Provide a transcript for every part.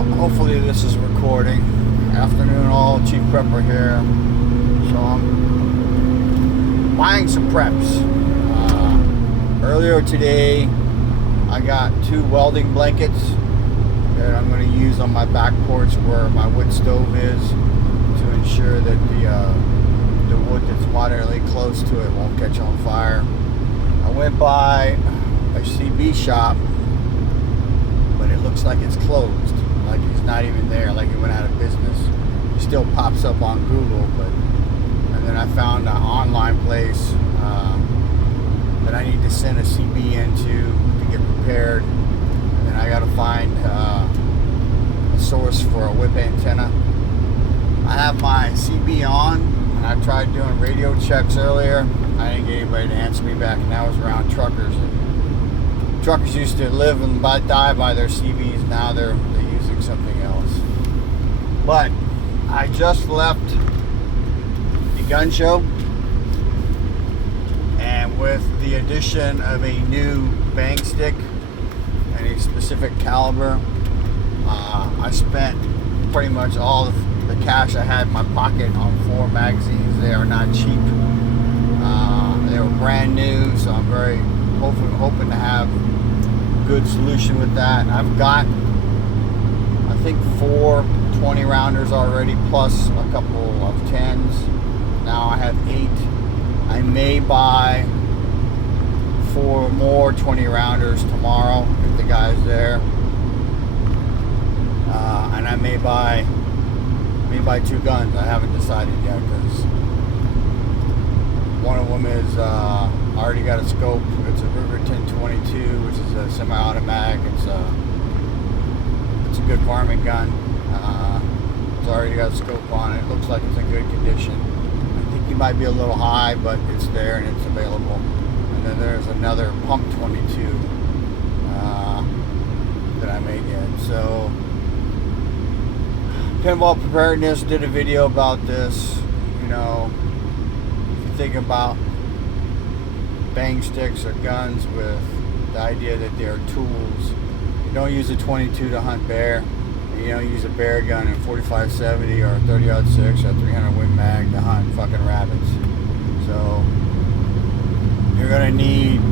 Well, hopefully this is recording. Afternoon all, Chief Prepper here. So I'm buying some preps. Earlier today, I got 2 welding blankets that I'm going to use on my back porch where my wood stove is to ensure that the wood that's moderately close to it won't catch on fire. I went by a CB shop, but it looks like it's closed. Like he's not even there, like he went out of business. He still pops up on Google, and then I found an online place that I need to send a CB into to get prepared. And then I got to find a source for a whip antenna. I have my CB on, and I tried doing radio checks earlier. I didn't get anybody to answer me back, and that was around truckers. And truckers used to live and die by their CBs. Now they're using something else. But I just left the gun show, and with the addition of a new bang stick and a specific caliber, I spent pretty much all of the cash I had in my pocket on 4 magazines. They are not cheap. They were brand new, so I'm very hoping to have a good solution with that. I've got, I think, 4 20 rounders already, plus a couple of 10s. Now I have 8. I may buy 4 more 20 rounders tomorrow if the guy's there. And I may buy 2 guns. I haven't decided yet, because one of them is I already got a scope. It's a Ruger 1022, which is a semi-automatic. It's a good varmint gun. It's already got a scope on it. It looks like it's in good condition. I think he might be a little high, but it's there and it's available. And then there's another Pump 22 that I may get. So Pinball Preparedness did a video about this. You know, if you think about bang sticks or guns with the idea that they're tools, you don't use a 22 to hunt bear. You don't use a bear gun in 45-70 or 30-06 or 300 Win Mag to hunt fucking rabbits. So you're gonna need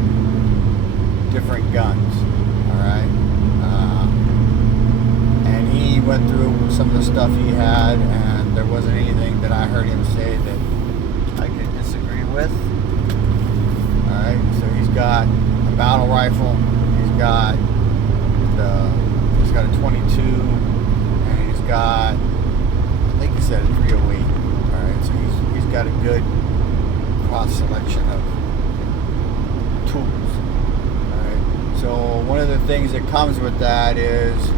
different guns, all right? And he went through some of the stuff he had, and there wasn't anything that I heard him say that I could disagree with. All right, so he's got a battle rifle. He's got a 22. Got, I think he said a 308. Alright, so he's got a good cross selection of tools. Alright, so one of the things that comes with that is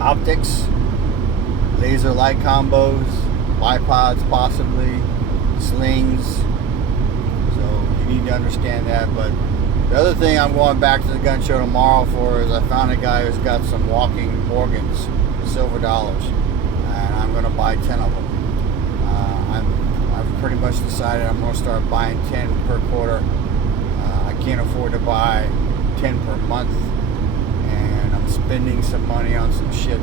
optics, laser light combos, bipods possibly, slings. So you need to understand that. But the other thing I'm going back to the gun show tomorrow for is I found a guy who's got some walking Morgans, silver dollars, and I'm going to buy 10 of them. I've pretty much decided I'm going to start buying 10 per quarter. I can't afford to buy 10 per month, and I'm spending some money on some shit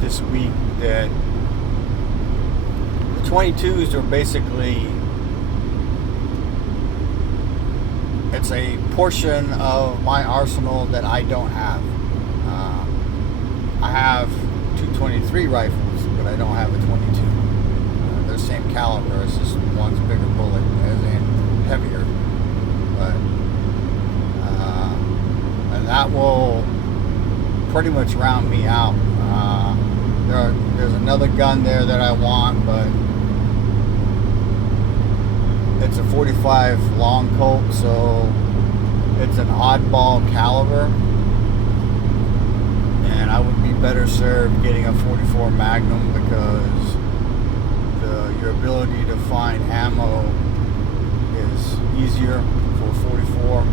this week that the 22s are basically, it's a portion of my arsenal that I don't have. I have 223 rifles, but I don't have a 22. They're the same caliber. It's just one's bigger bullet, as in heavier. But and that will pretty much round me out. There's another gun there that I want, but it's a 45 long Colt, so it's an oddball caliber. And I would be better served getting a 44 Magnum, because your ability to find ammo is easier for 44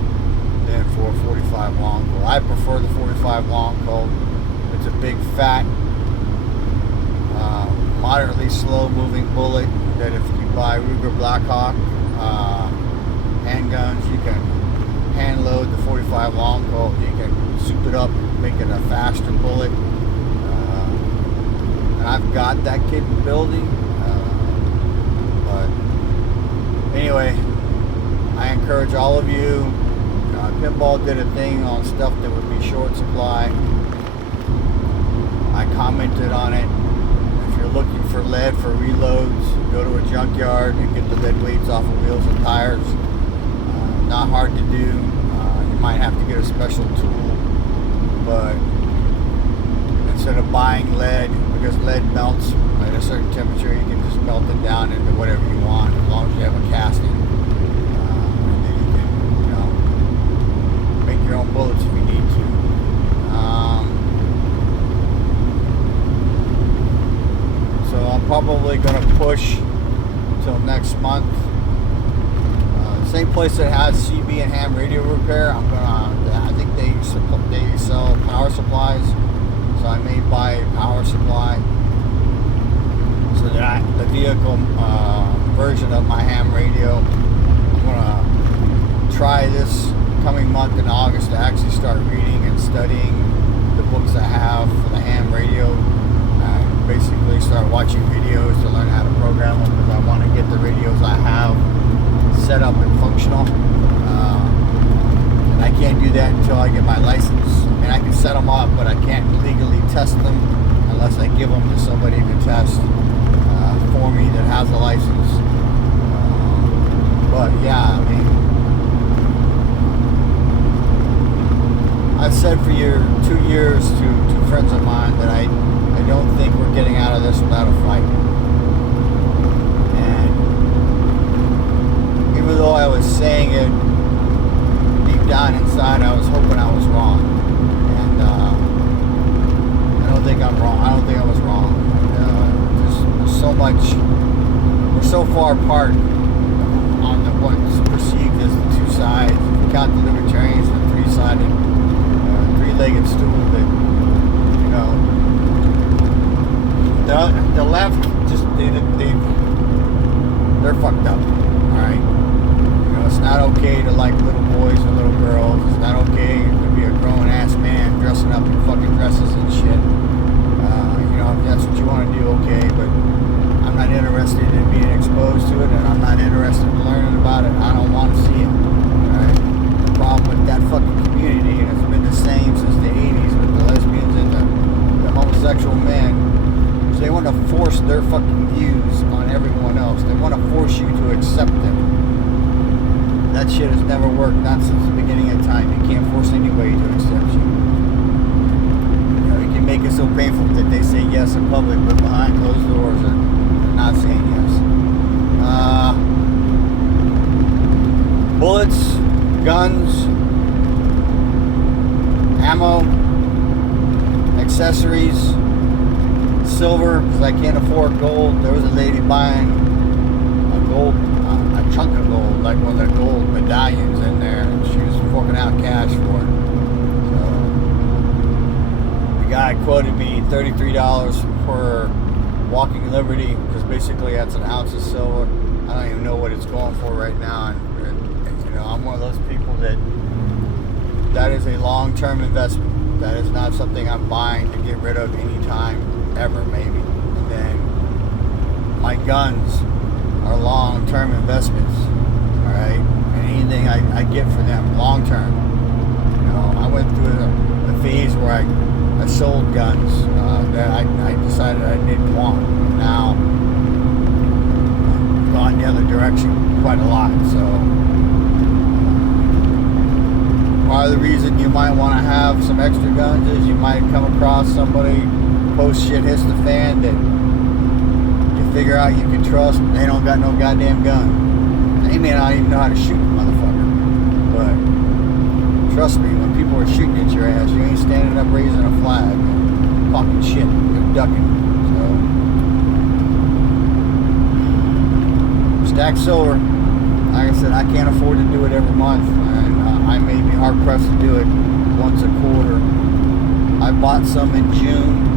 than for a 45 long Colt. I prefer the 45 long Colt. It's a big, fat, moderately slow moving bullet that if you buy Ruger Blackhawk handguns, you can hand load the 45 long Colt. You can soup it up, make it a faster bullet. And I've got that capability. But anyway, I encourage all of you. Pinball did a thing on stuff that would be short supply. I commented on it. If you're looking for lead for reloads, go to a junkyard and get the lead weights off of wheels and tires. Not hard to do. You might have to get a special tool, but instead of buying lead, because lead melts at a certain temperature, you can just melt it down into whatever you want, as long as you have a casting. And then you can, make your own bullets if you need to. So I'm probably going to push till next month. Same place that has CB and ham radio repair. I think they sell power supplies, so I may buy a power supply so that the vehicle version of my ham radio. I'm gonna try this coming month in August to actually start reading and studying the books I have for the ham radio, and basically start watching videos to learn how to program them, because I want to get the radios I have set up and functional, and I can't do that until I get my license. I mean, I can set them up, but I can't legally test them unless I give them to somebody to test for me that has a license. But yeah, I mean, I've said for 2 years to friends of mine that I don't think we're getting out of this without a fight. Even though I was saying it deep down inside, I was hoping I was wrong, and I don't think I'm wrong. I don't think I was wrong. There's so much. We're so far apart on what's perceived as the two sides. If you count the libertarians, the three-sided, three-legged stool, that the left just they're fucked up. All right. It's not okay to like little boys and little girls. It's not okay to be a grown-ass man dressing up in fucking dresses and shit. If that's what you want to do, okay, but I'm not interested in being exposed to it, and I'm not interested in learning about it. I don't want to see it. Alright? The problem with that fucking community, and it's been the same since the 80s with the lesbians and the homosexual men, is they want to force their fucking views on everyone else. They want to force you to accept them. That shit has never worked, not since the beginning of time. You can't force anybody to accept you. You can make it so painful that they say yes in public, but behind closed doors they're not saying yes. Bullets, guns, ammo, accessories, silver, because I can't afford gold. There was a lady buying a chunk of gold, like one of the gold medallions in there, and she was forking out cash for it. So the guy quoted me $33 for Walking Liberty, because basically that's an ounce of silver. I don't even know what it's going for right now, and I'm one of those people that is a long-term investment. That is not something I'm buying to get rid of anytime ever, maybe. And then my guns are long-term investments, all right? And anything I get for them, long-term. I went through a phase where I sold guns that I decided I didn't want. Now, I've gone the other direction quite a lot, so part of the reason you might want to have some extra guns is you might come across somebody post shit hits the fan that figure out you can trust, but they don't got no goddamn gun. They may not even know how to shoot the motherfucker. But trust me, when people are shooting at your ass, you ain't standing up raising a flag. Fucking shit. You're ducking. So stack silver. Like I said, I can't afford to do it every month, and I may be hard pressed to do it once a quarter. I bought some in June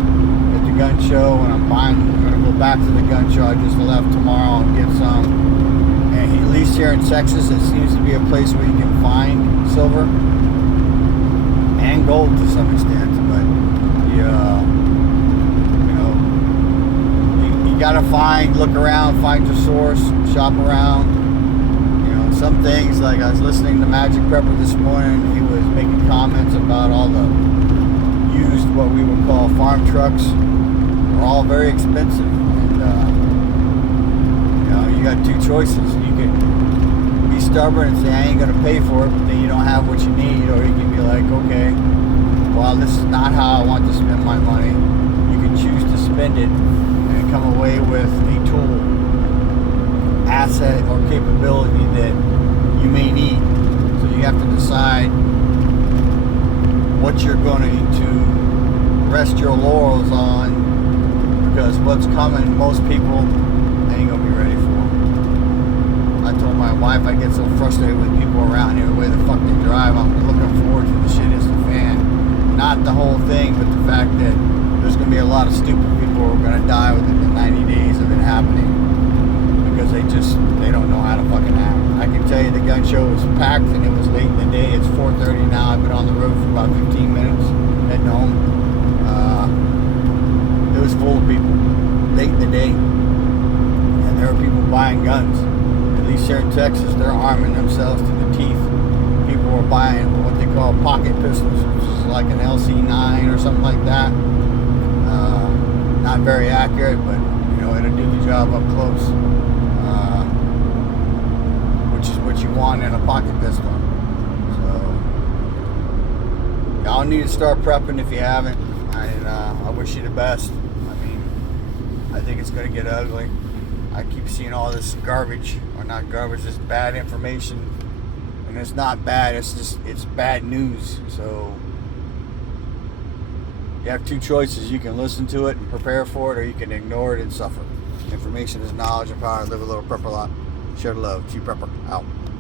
at the gun show, and I'm going to go back to the gun show. I just left tomorrow and get some. And at least here in Texas, it seems to be a place where you can find silver and gold. gold to some extent, but you gotta look around, find your source, shop around. Some things, like I was listening to Magic Prepper this morning, he was making comments about all the used, what we would call farm trucks. They're all very expensive, and you got two choices. You can be stubborn and say I ain't gonna pay for it, but then you don't have what you need, or you can be like, okay, well, this is not how I want to spend my money. You can choose to spend it and come away with a tool, asset, or capability that you may need. So you have to decide what you're going to rest your laurels on, because what's coming, most people ain't gonna be ready for. I told my wife I get so frustrated with people around here, the way the fuck they drive. I'm looking forward to the shit hits the fan. Not the whole thing, but the fact that there's gonna be a lot of stupid people who are gonna die within the 90 days of it happening, because they don't know how to fucking act. I can tell you the gun show was packed, and it was late in the day. It's 4:30 now. I've been on the road for about 15 minutes, heading home. It was full of people late in the day, and there were people buying guns. At least here in Texas, they're arming themselves to the teeth. People were buying what they call pocket pistols, which is like an LC9 or something like that. Not very accurate, but it'll do the job up close. Which is what you want in a pocket pistol. So y'all need to start prepping if you haven't. And I wish you the best. I think it's going to get ugly. I keep seeing all this garbage, or not garbage, this bad information. And it's not bad, it's bad news. So you have two choices. You can listen to it and prepare for it, or you can ignore it and suffer. Information is knowledge and power. Live a little prepper lot. Share the love. Chief Prepper out.